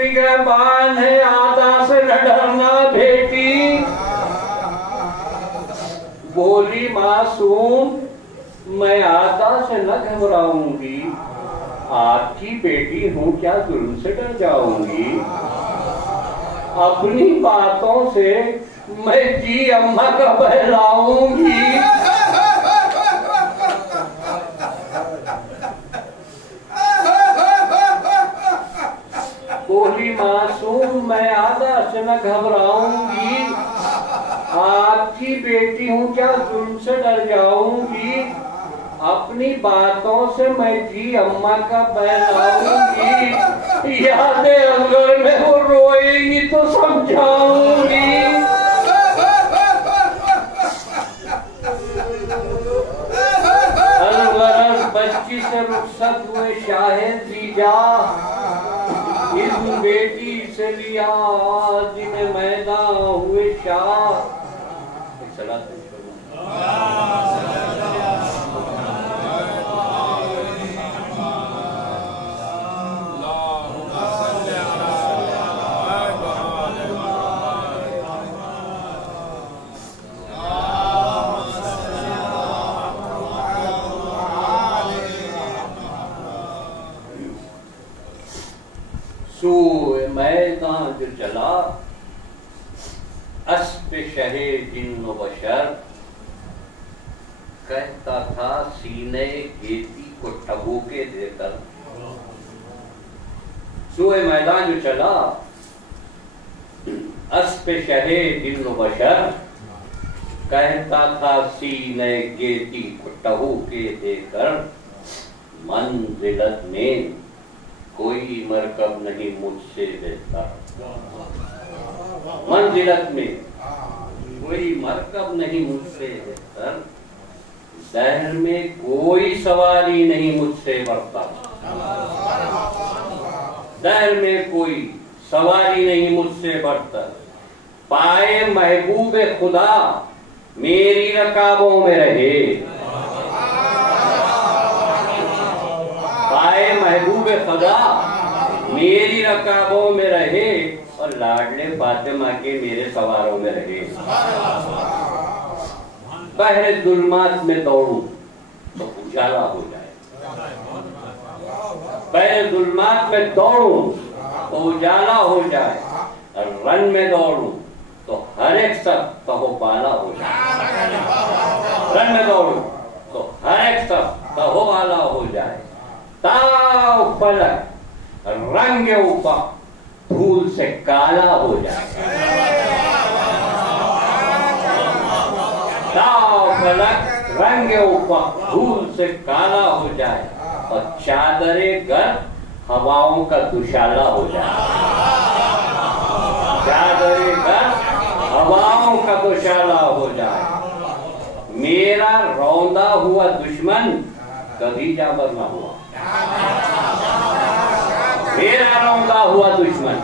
निगहबान है, आदा से न डरना बेटी। बोली मासूम, मैं आदा से न घबराऊंगी, आपकी बेटी हूँ, क्या जुल्म से डर जाऊंगी। अपनी बातों से मैं जी अम्मा का बहलाऊंगी। बोली मासूम, मैं आदा से न घबराऊंगी, आपकी बेटी हूँ, क्या जुल्म से डर जाऊंगी। अपनी बातों से मैं जी अम्मा का बहलाऊंगी। यादें अगर में वो रोएगी तो समझाऊंगी। अलगरज बच्ची से रुखसत हुए शाहिद जीजा, इस बेटी से लिया जिन्हें मैदान हुए शाह। मैदान जो चला अस्पे शहे जिन्न बशर, कहता था सीने गेती को ठबोके देकर। सोए मैदान जो चला अस्पे शहे जिन्न बशर, कहता था सीने गेती को ठबोके देकर। मंजिलत में कोई मरकब नहीं मुझसे बेहतर, मंजिलत में कोई मरकब नहीं मुझसे बेहतर। दहर में कोई सवारी नहीं मुझसे बढ़ता, दहर में कोई सवारी नहीं मुझसे बढ़ता। पाए महबूब खुदा मेरी रकाबों में रहे, पाए महबूब खुदा मेरी रकाबों में रहे, और लाडले फातिमा के मेरे सवारों में रहे। बहरे जुल्मात में दौड़ूं तो उजाला हो जाए, बहरे जुल्मात में दौड़ूं तो उजाला हो जाए, और रन में दौड़ूं तो हर एक सब कहो पाला हो जाए। रन में दौड़ूं तो हर एक सब कहो पाला हो जाए। ताव पलक रंग के ऊपर धूल से काला हो जाए, ताव पलक रंग के ऊपर धूल से काला हो जाए, और चादरे गर्द हवाओं का दुशाला हो जाए। चादरे गर्द हवाओं का दुशाला हो जाए। मेरा रौंदा हुआ दुश्मन कभी जाबर ना हुआ, मेरा रौंदा हुआ दुश्मन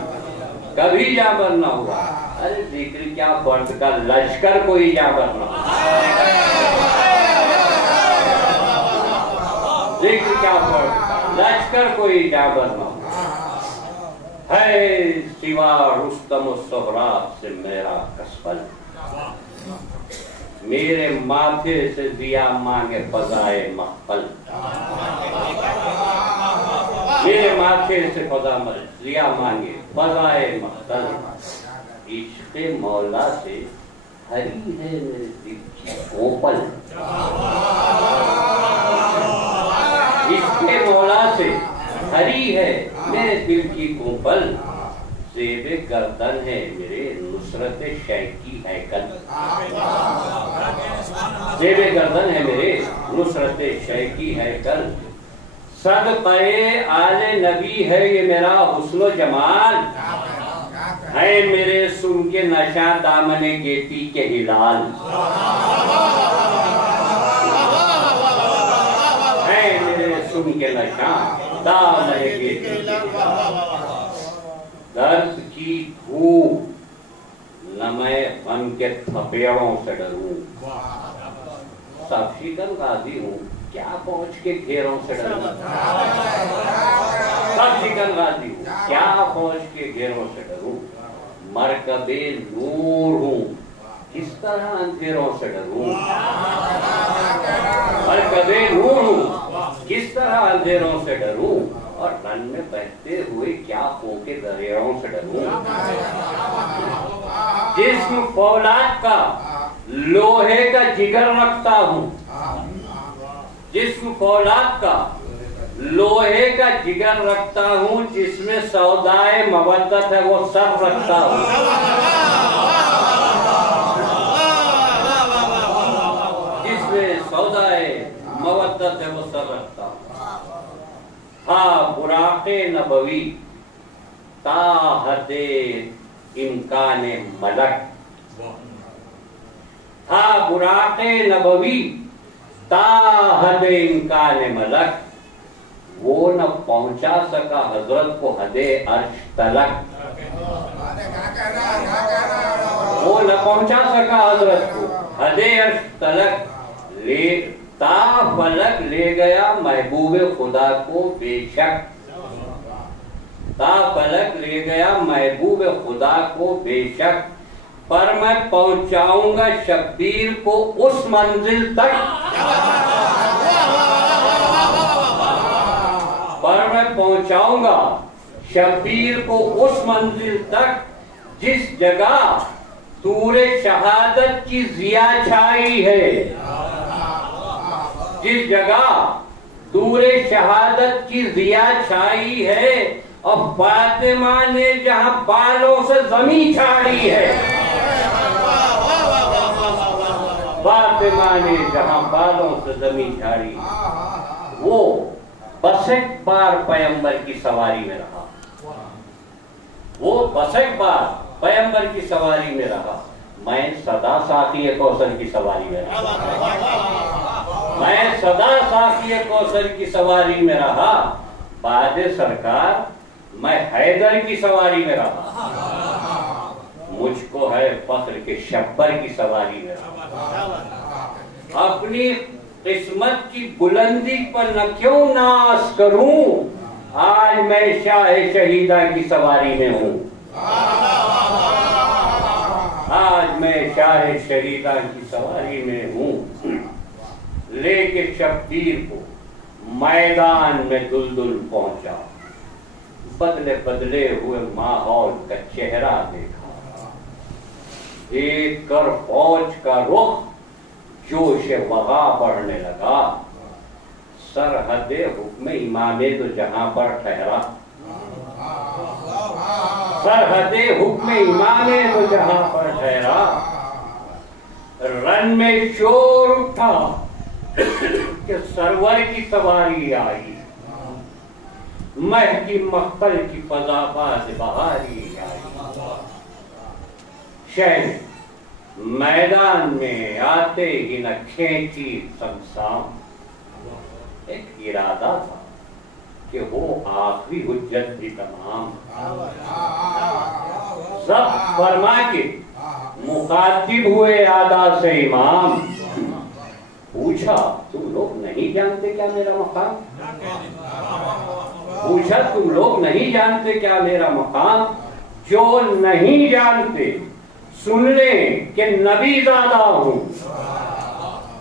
कभी जाबर ना हुआ। अरे जिक्र क्या फर्ज का लश्कर कोई जाबर ना हुआ, जिक्र क्या फर्ज लश्कर कोई जाबर ना हुआ। है सिवा रुस्तम सोहराब से मेरा कसबल, मेरे माथे से दिया मांगे फजाए महफल। मेरे माथे से फजा दिया मांगे फजाए महफल। इश्क़े मौला से हरी है मेरे दिल की कोपल, इश्क़े मौला से हरी है मेरे दिल की कोपल। ज़ेबे गर्दन है मेरे नुसरत शैकी हैकल, ज़ेबे गर्दन है मेरे नुसरत शैकी हैकल। सदक़े आले नबी है ये मेरा हुस्न जमाल, है मेरे सुन के नशा दामने गेटी के हिलाल। है मेरे सुन के नशा दामने गेटी के हिलाल। दर्द की भूख न मैं गम के थपेड़ों से डरूं, सब शिकन गाजी हूँ क्या पहुंच के घेरों से डरूं। सब शिकन गाजी हूँ, क्या फौज के घेरों से डरूं, मरकबे नूर हूँ, किस तरह अंधेरों से डरूं। मरकबे नूर हूँ, किस तरह अंधेरों से डरूं, और रन में बहते हुए क्या के दरियाओं से डरूं। जिस्म फौलाद का लोहे का जिगर रखता हूँ, जिस्म फौलाद का लोहे का जिगर रखता हूँ, जिसमें सौदाए मवद्दत है वो सब रखता हूँ। जिसमें सौदाए मवद्दत है वो सब रखता हूँ। हाँ बुराक़े नबवी ताहदे इम्काने मलक, हाँ बुराक़े नबवी ताहदे इम्काने मलक, वो न पहुंचा सका हजरत को हदे अर्श तलक, वो न पहुंचा सका हजरत को हदे अर्श तलक, ले ता फलक ले गया महबूबे खुदा को बेशक, ता फलक ले गया महबूबे खुदा को बेशक, पर मैं पहुंचाऊंगा शब्बीर को उस मंजिल तक, पर मैं पहुंचाऊंगा शब्बीर को उस मंजिल तक, जिस जगह तूरे शहादत की जिया छाई है, जिस जगह तूरे शहादत की जिया छाई है, और फातिमा ने जहां बालों से जमीन छाड़ी है, फातिमा ने जहां बालों से जमीन छाड़ी, वो बसक बार पैगंबर की सवारी में रहा, वो बसक बार पैगंबर की सवारी में रहा। मैं सदा साक़ी कौसर की सवारी में रहा, मैं सदा साक़ी कौसर की सवारी में रहा। बाद सरकार मैं हैदर की सवारी में रहा, मुझको है फख्र के शब्बर की सवारी में रहा। अपनी किस्मत की बुलंदी पर न क्यों नाज करूं, आज मैं शाह शहीदा की सवारी में हूँ, आज मैं शाह शहीदा की सवारी में हूँ। लेके शब्बीर को मैदान में दुलदुल पहुंचा, बदले बदले हुए माहौल का चेहरा देखा, देख कर फौज का रुख जोश वगा बढ़ने लगा, सरहदे हुक्म इमामे तो जहां पर ठहरा, सरहदे हुक्म इमामे तो जहां पर ठहरा। रन में शोर उठा कि सरवर की सवारी आई, महकी मख्तल की फजाबाज बहारी आई। शहर मैदान में आते ही न खींची शमशान, एक इरादा था कि वो आखिरी हुज्जत भी तमाम, सब फरमा के मुखातिब हुए आदा से इमाम। पूछा तुम लोग नहीं जानते क्या मेरा मकाम, पूछा तुम लोग नहीं जानते क्या मेरा मकाम, जो नहीं जानते सुन ले कि नबी ज़ादा हूँ,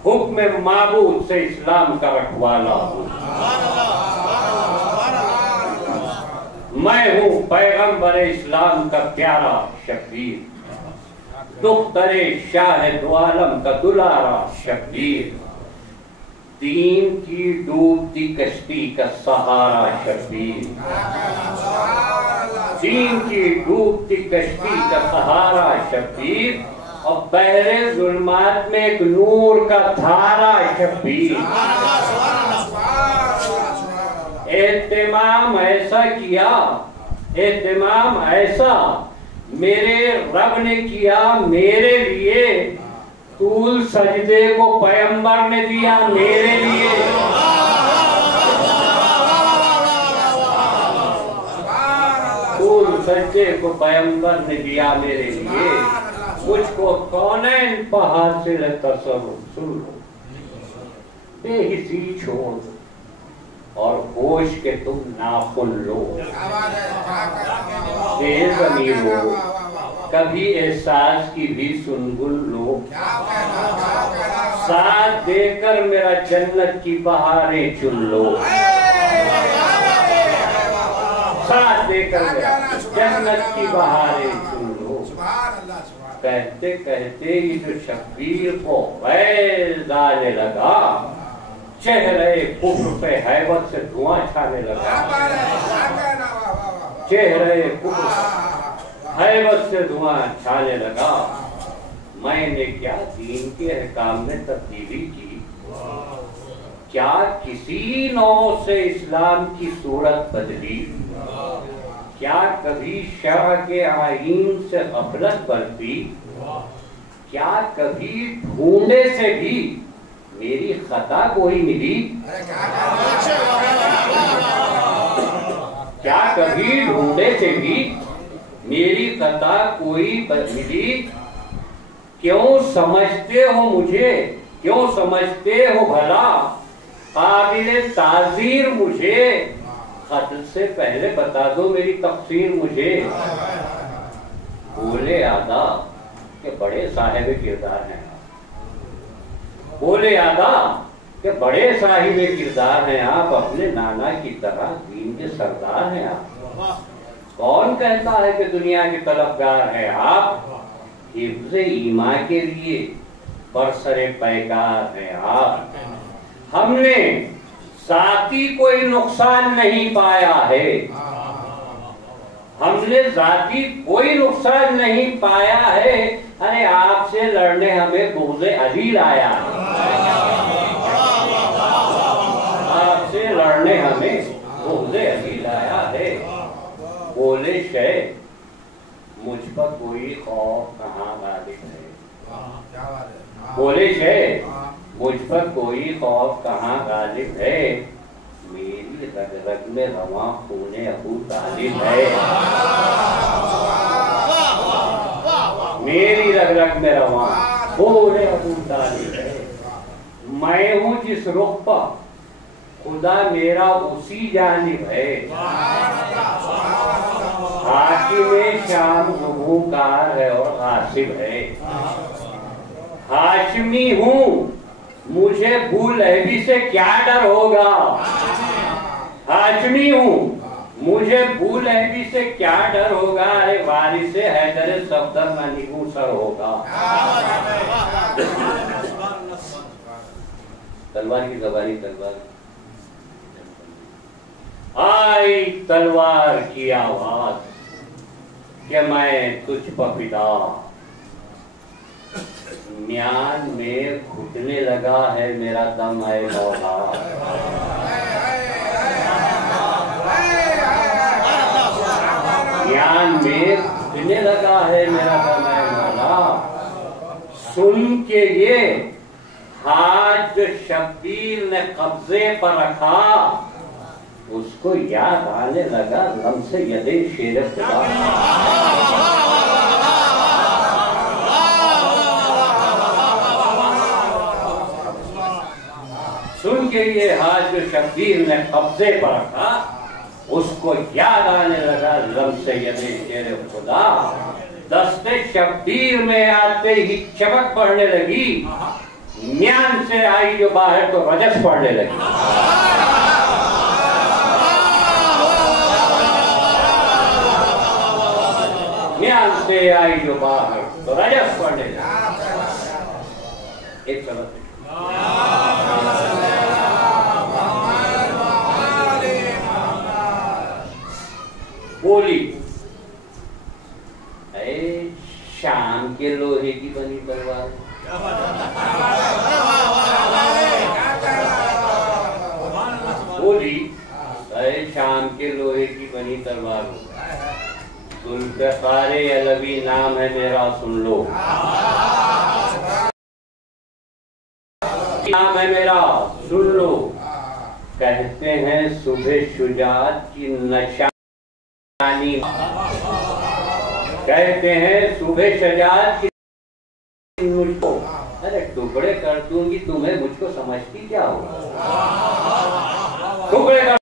हुक्म माबूद से इस्लाम का रखवाला हूँ। मैं हूँ पैगंबर इस्लाम का प्यारा शब्बीर, दुख्तरे शाह दो आलम का दुलारा शब्बीर, दीन की डूबती कश्ती का सहारा शब्बीर, दीन की डूबती कश्ती का सहारा शब्बीर, और बहरे जुल्मात में एक नूर का धारा शब्बीर। एहतिमाम ऐसा किया, एहतिमाम ऐसा मेरे रब ने किया मेरे लिए, तूल सजदे को पैगंबर ने दिया मेरे लिए। तूल सजदे को पैगंबर ने दिया मेरे लिए, मुझको कौनैन पहासिल तसव्वुर सुन लो, बेहिसी छोड़ दो, और होश के तुम नाखुन लो। बेज़मीर हो, कभी एहसास की भी सुनगुल लो। साथ देकर मेरा जन्नत की बहारें चुन लो। साथ देकर मेरा जन्नत की बहारें चुन लो। कहते कहते ये जो शब्बीर को फैज़ आने लगा, चेहरे कुफ्र पे हैबत से धुआं छाने लगा। चेहरे कुफ्र हैबत से धुआं छाने लगा। मैंने क्या दीन के अहकाम में तब्दीली की, क्या किसी नौ से इस्लाम की सूरत बदली, क्या कभी शरअ के आईन से गफलत बरती, क्या कभी ढूंढे से भी मेरी खता कोई मिली, क्या कभी ढूंढे से भी मेरी खता कोई मिली। क्यों समझते हो मुझे, क्यों समझते हो भला काबिले ताज़ीर मुझे, खत से पहले बता दो मेरी तकसीर मुझे। बोले आदा के बड़े साहिब किरदार हैं, बोले आदा के बड़े साहिब किरदार हैं आप, अपने नाना की तरह दीन के सरदार हैं आप। कौन कहता है कि दुनिया के तलबगार हैं आप, हिफ्ज़ ईमा के लिए बरसरे पैकार हैं आप। हमने जाती कोई नुकसान नहीं पाया है, हमने जाती कोई नुकसान नहीं पाया है। अरे आपसे लड़ने हमें बुग़्ज़े अली लाया है, आपसे लड़ने हमें बुग़्ज़े अली लाया है। बोले शे मुझ पर कोई खौफ कहाँ गालिब है, बोले शे मुझ पर कोई खौफ कहाँ गालिब है। मेरी रग रग में रवां खूने अबू तालिब है, मेरी रग रग में रवां खूने अबू तालिब है। मैं हूँ जिस रुख पर खुदा मेरा उसी जानिब है। हाकिमे शाम ज़ुबूकार है और गासिब है। हाशमी हूँ, मुझे अबू लहबी से क्या डर होगा। हाशमी हूँ, मुझे अबू लहबी से क्या डर होगा। अरे वारिस हैदर सफदर न निगू सर होगा। तलवार की ज़बानी तलवार आई, तलवार की आवाज कि मैं तुझ पर फिदा। म्यान में घुटने लगा है मेरा दम है मौला। म्यान में घुटने लगा है मेरा दम है मौला। सुन के ये हाथ जो शब्बीर ने कब्जे पर रखा, उसको याद आने लगा लम्से यदे शेर खुदा। सुन के ये हाथ जो शब्बीर ने कब्जे पर रखा, उसको याद आने लगा लम्से यदे शेर खुदा। दस्ते शब्बीर में आते ही चमक पड़ने लगी, म्यान से आई जो बाहर तो रजस पड़ने लगी। म्यान से आई जो बाहर तो रजस पड़ने लगी। एक सबक बोली, शाम के लोहे की बनी तलवार। बोली, शाम के लोहे की बनी तलवार। ज़ुल्फ़िकार अलवी नाम है मेरा, सुन लो नाम है मेरा, सुन लो। कहते हैं सुबह शुजाअत की निशानी, कहते हैं सुबह शुजाअत की मुझको, अरे टुकड़े कर दूंगी तुम्हें, मुझको समझती क्या हो। टुकड़े का